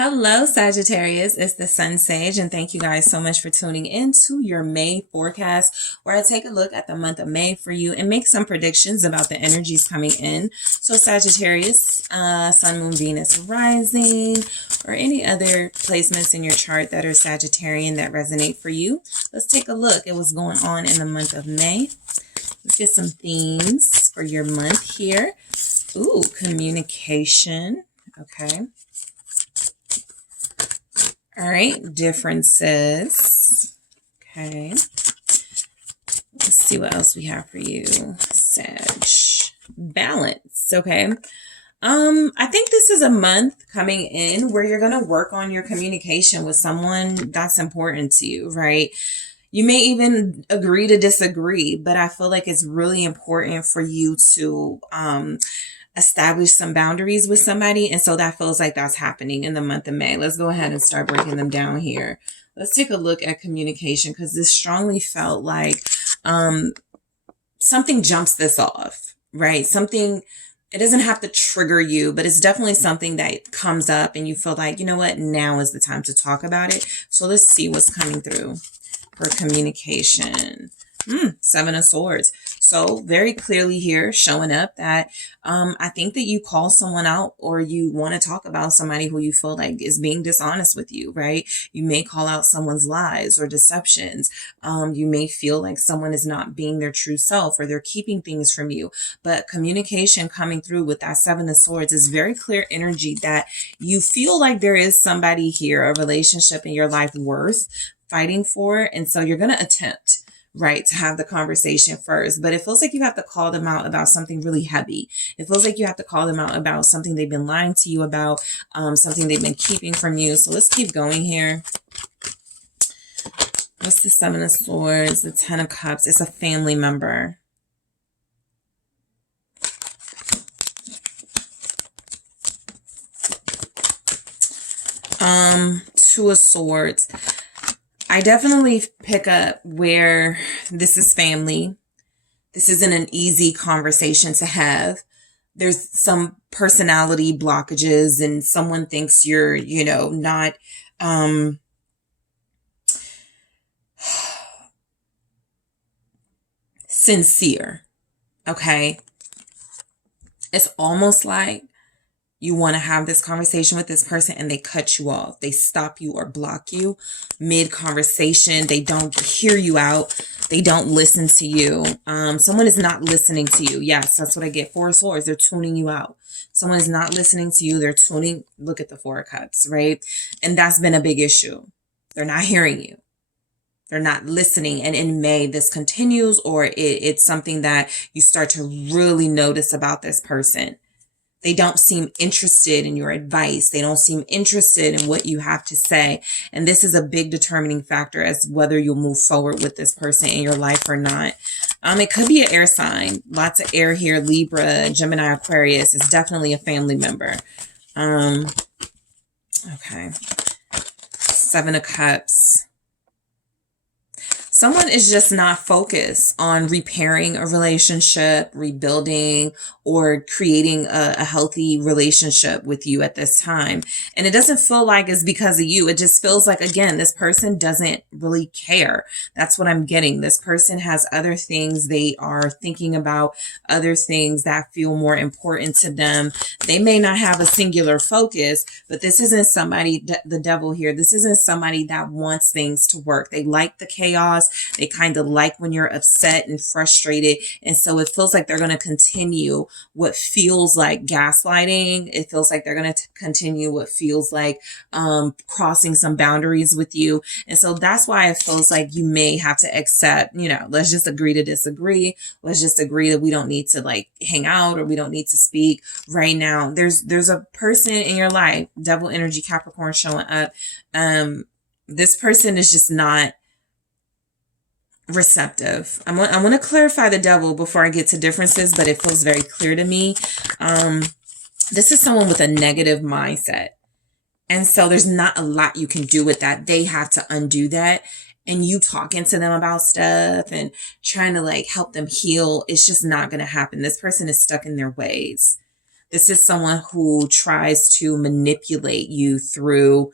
Hello, Sagittarius. It's the SunSage, and thank you guys so much for tuning into your May forecast, where I take a look at the month of May for you and make some predictions about the energies coming in. So, Sagittarius, Sun, Moon, Venus, Rising, or any other placements in your chart that are Sagittarian that resonate for you. Let's take a look at what's going on in the month of May. Let's get some themes for your month here. Ooh, communication. Okay. All right, differences. Okay. Let's see what else we have for you. Sag. Balance. Okay. I think this is a month coming in where you're going to work on your communication with someone that's important to you, right? You may even agree to disagree, but I feel like it's really important for you to establish some boundaries with somebody. And so that feels like that's happening in the month of May. Let's go ahead and start breaking them down here. Let's take a look at communication, because this strongly felt like something jumps this off, right? Something, it doesn't have to trigger you, but it's definitely something that comes up and you feel like, you know what, now is the time to talk about it. So let's see what's coming through for communication. Seven of Swords. So very clearly here showing up that I think that you call someone out, or you want to talk about somebody who you feel like is being dishonest with you, right? You may call out someone's lies or deceptions. You may feel like someone is not being their true self, or they're keeping things from you. But communication coming through with that Seven of Swords is very clear energy that you feel like there is somebody here, a relationship in your life worth fighting for. And so you're going to attempt, right, to have the conversation first. But it feels like you have to call them out about something really heavy. It feels like you have to call them out about something they've been lying to you about, something they've been keeping from you. So let's keep going here. What's the Seven of Swords? The Ten of Cups. It's a family member. Two of Swords. I definitely pick up where this is family. This isn't an easy conversation to have. There's some personality blockages, and someone thinks you're, not sincere. Okay. It's almost like you want to have this conversation with this person and they cut you off. They stop you or block you mid-conversation. They don't hear you out. They don't listen to you. Someone is not listening to you. Yes, that's what I get. Four of Swords. They're tuning you out. Someone is not listening to you. They're tuning. Look at the Four of Cups, right? And that's been a big issue. They're not hearing you. They're not listening. And in May, this continues, or it's something that you start to really notice about this person. They don't seem interested in your advice. They don't seem interested in what you have to say. And this is a big determining factor as whether you'll move forward with this person in your life or not. It could be an air sign. Lots of air here. Libra, Gemini, Aquarius. It's definitely a family member. Okay. Seven of Cups. Someone is just not focused on repairing a relationship, rebuilding, or creating a healthy relationship with you at this time. And it doesn't feel like it's because of you. It just feels like, again, this person doesn't really care. That's what I'm getting. This person has other things they are thinking about, other things that feel more important to them. They may not have a singular focus, but this isn't somebody, the devil here, this isn't somebody that wants things to work. They like the chaos. They kind of like when you're upset and frustrated. And so it feels like they're going to continue what feels like gaslighting. It feels like they're going to continue what feels like crossing some boundaries with you. And so that's why it feels like you may have to accept, let's just agree to disagree. Let's just agree that we don't need to like hang out, or we don't need to speak right now. There's a person in your life, devil energy, Capricorn showing up. This person is just not receptive. I want to clarify the devil before I get to differences, but it feels very clear to me. This is someone with a negative mindset. And so there's not a lot you can do with that. They have to undo that. And you talking to them about stuff and trying to like help them heal, it's just not going to happen. This person is stuck in their ways. This is someone who tries to manipulate you through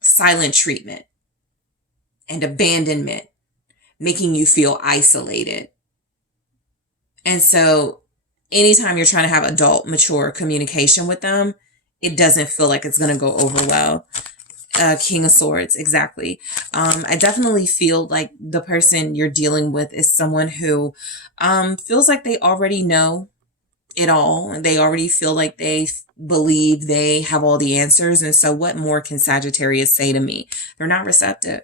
silent treatment and abandonment, making you feel isolated. And so anytime you're trying to have adult, mature communication with them, it doesn't feel like it's going to go over well. King of Swords, exactly. I definitely feel like the person you're dealing with is someone who feels like they already know it all. They already feel like they believe they have all the answers. And so what more can Sagittarius say to me? They're not receptive.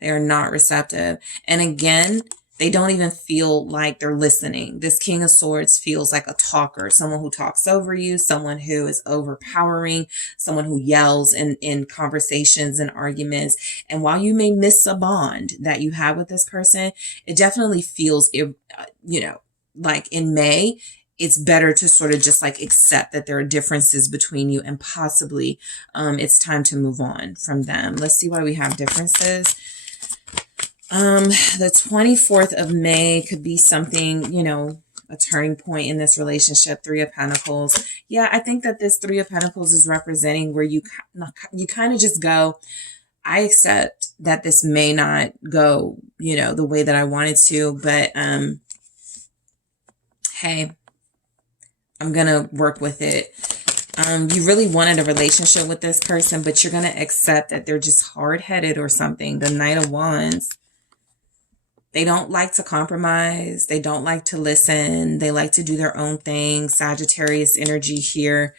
They are not receptive. And again, they don't even feel like they're listening. This King of Swords feels like a talker, someone who talks over you, someone who is overpowering, someone who yells in conversations and arguments. And while you may miss a bond that you have with this person, it definitely feels, like in May, it's better to sort of just like accept that there are differences between you and possibly it's time to move on from them. Let's see why we have differences. The 24th of May could be something, a turning point in this relationship. 3 of Pentacles. Yeah, I think that this 3 of Pentacles is representing where you kind of just go, I accept that this may not go, the way that I wanted to, but hey, I'm going to work with it. You really wanted a relationship with this person, but you're going to accept that they're just hard-headed or something. The Knight of Wands. They don't like to compromise. They don't like to listen. They like to do their own thing. Sagittarius energy here.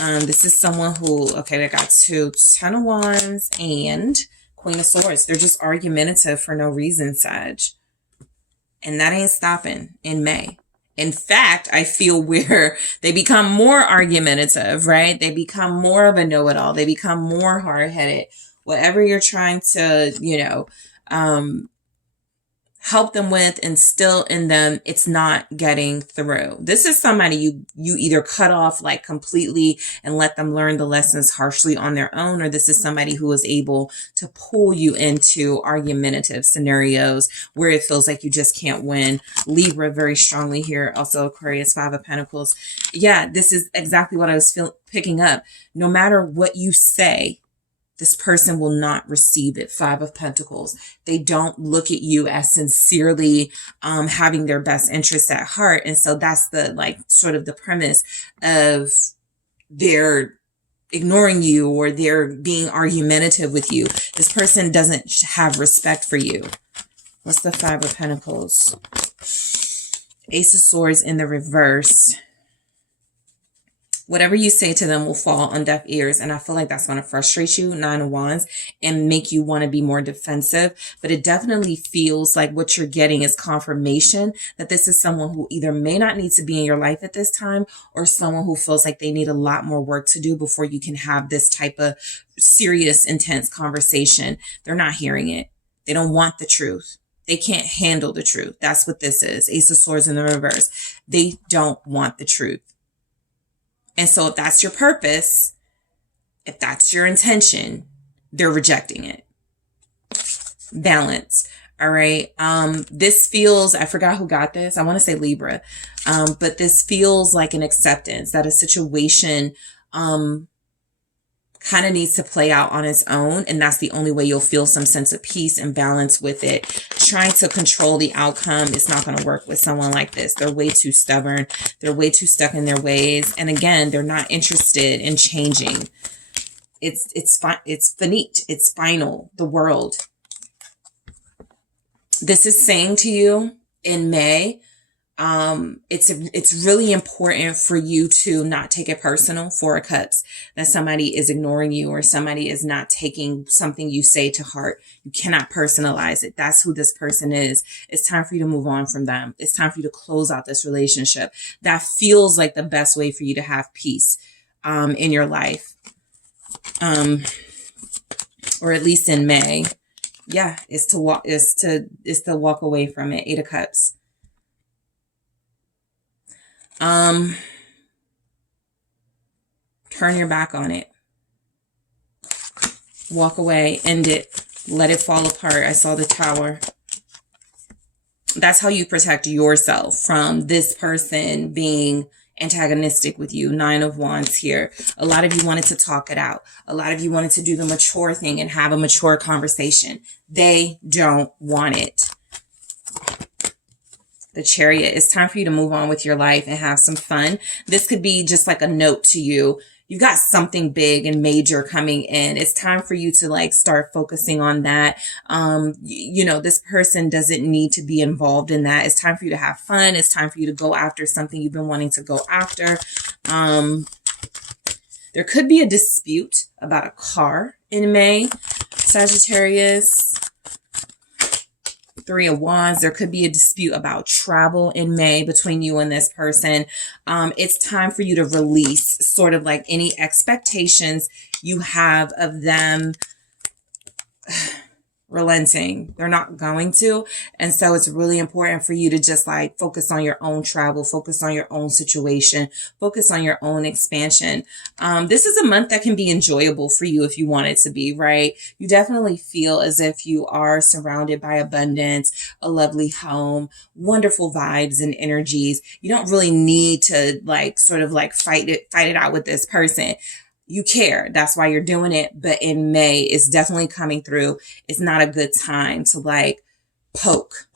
This is someone who, okay, they got 2, 10 of Wands and Queen of Swords. They're just argumentative for no reason, Sag. And that ain't stopping in May. In fact, I feel where they become more argumentative, right? They become more of a know-it-all. They become more hard-headed. Whatever you're trying to, help them with, instill in them, it's not getting through. This is somebody you either cut off like completely and let them learn the lessons harshly on their own, or this is somebody who is able to pull you into argumentative scenarios where it feels like you just can't win. Libra very strongly here. Also Aquarius, 5 of Pentacles. Yeah, this is exactly what I was picking up. No matter what you say, this person will not receive it. 5 of Pentacles. They don't look at you as sincerely having their best interests at heart. And so that's the sort of the premise of their ignoring you or they're being argumentative with you. This person doesn't have respect for you. What's the 5 of Pentacles? Ace of Swords in the reverse. Whatever you say to them will fall on deaf ears. And I feel like that's going to frustrate you, 9 of Wands, and make you want to be more defensive. But it definitely feels like what you're getting is confirmation that this is someone who either may not need to be in your life at this time, or someone who feels like they need a lot more work to do before you can have this type of serious, intense conversation. They're not hearing it. They don't want the truth. They can't handle the truth. That's what this is. Ace of Swords in the reverse. They don't want the truth. And so if that's your purpose, if that's your intention, they're rejecting it. Balance. All right. This feels, I forgot who got this. I want to say Libra. But this feels like an acceptance that a situation, kind of needs to play out on its own. And that's the only way you'll feel some sense of peace and balance with it. Trying to control the outcome is not going to work with someone like this. They're way too stubborn. They're way too stuck in their ways. And again, they're not interested in changing. It's finite. It's final. The world. This is saying to you in May, it's really important for you to not take it personal, 4 of Cups, that somebody is ignoring you or somebody is not taking something you say to heart. You cannot personalize it. That's who this person is. It's time for you to move on from them. It's time for you to close out this relationship. That feels like the best way for you to have peace, in your life. Or at least in May. Yeah, is to walk away from it. 8 of Cups. Turn your back on it. Walk away, end it, let it fall apart. I saw the Tower. That's how you protect yourself from this person being antagonistic with you. 9 of Wands here. A lot of you wanted to talk it out. A lot of you wanted to do the mature thing and have a mature conversation. They don't want it. The Chariot. It's time for you to move on with your life and have some fun. This could be just like a note to you. You've got something big and major coming in. It's time for you to like start focusing on that. You know, this person doesn't need to be involved in that. It's time for you to have fun. It's time for you to go after something you've been wanting to go after. There could be a dispute about a car in May, Sagittarius. 3 of Wands. There could be a dispute about travel in May between you and this person. It's time for you to release sort of like any expectations you have of them relenting. They're not going to. And so it's really important for you to just like focus on your own travel, focus on your own situation, focus on your own expansion. This is a month that can be enjoyable for you if you want it to be, right? You definitely feel as if you are surrounded by abundance, a lovely home, wonderful vibes and energies. You don't really need to like sort of like fight it out with this person. You care. That's why you're doing it. But in May, it's definitely coming through. It's not a good time to like poke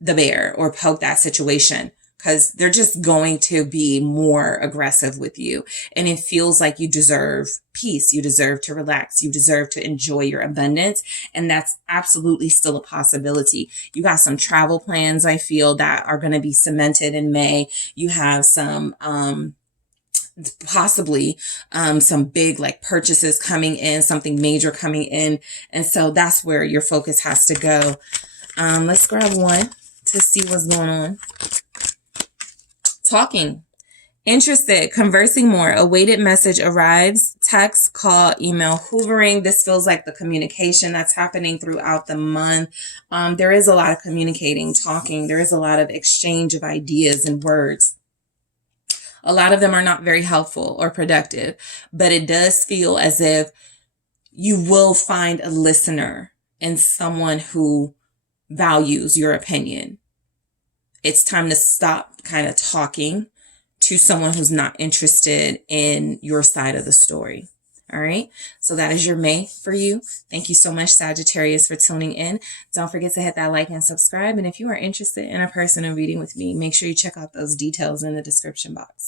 the bear or poke that situation because they're just going to be more aggressive with you. And it feels like you deserve peace. You deserve to relax. You deserve to enjoy your abundance. And that's absolutely still a possibility. You got some travel plans, I feel, that are going to be cemented in May. You have some, possibly some big like purchases coming in, something major coming in. And so that's where your focus has to go. Let's grab one to see what's going on. Talking. Interested, conversing more. Awaited message arrives. Text, call, email, hoovering. This feels like the communication that's happening throughout the month. There is a lot of communicating, talking. There is a lot of exchange of ideas and words. A lot of them are not very helpful or productive, but it does feel as if you will find a listener and someone who values your opinion. It's time to stop kind of talking to someone who's not interested in your side of the story. All right. So that is your May for you. Thank you so much, Sagittarius, for tuning in. Don't forget to hit that like and subscribe. And if you are interested in a personal reading with me, make sure you check out those details in the description box.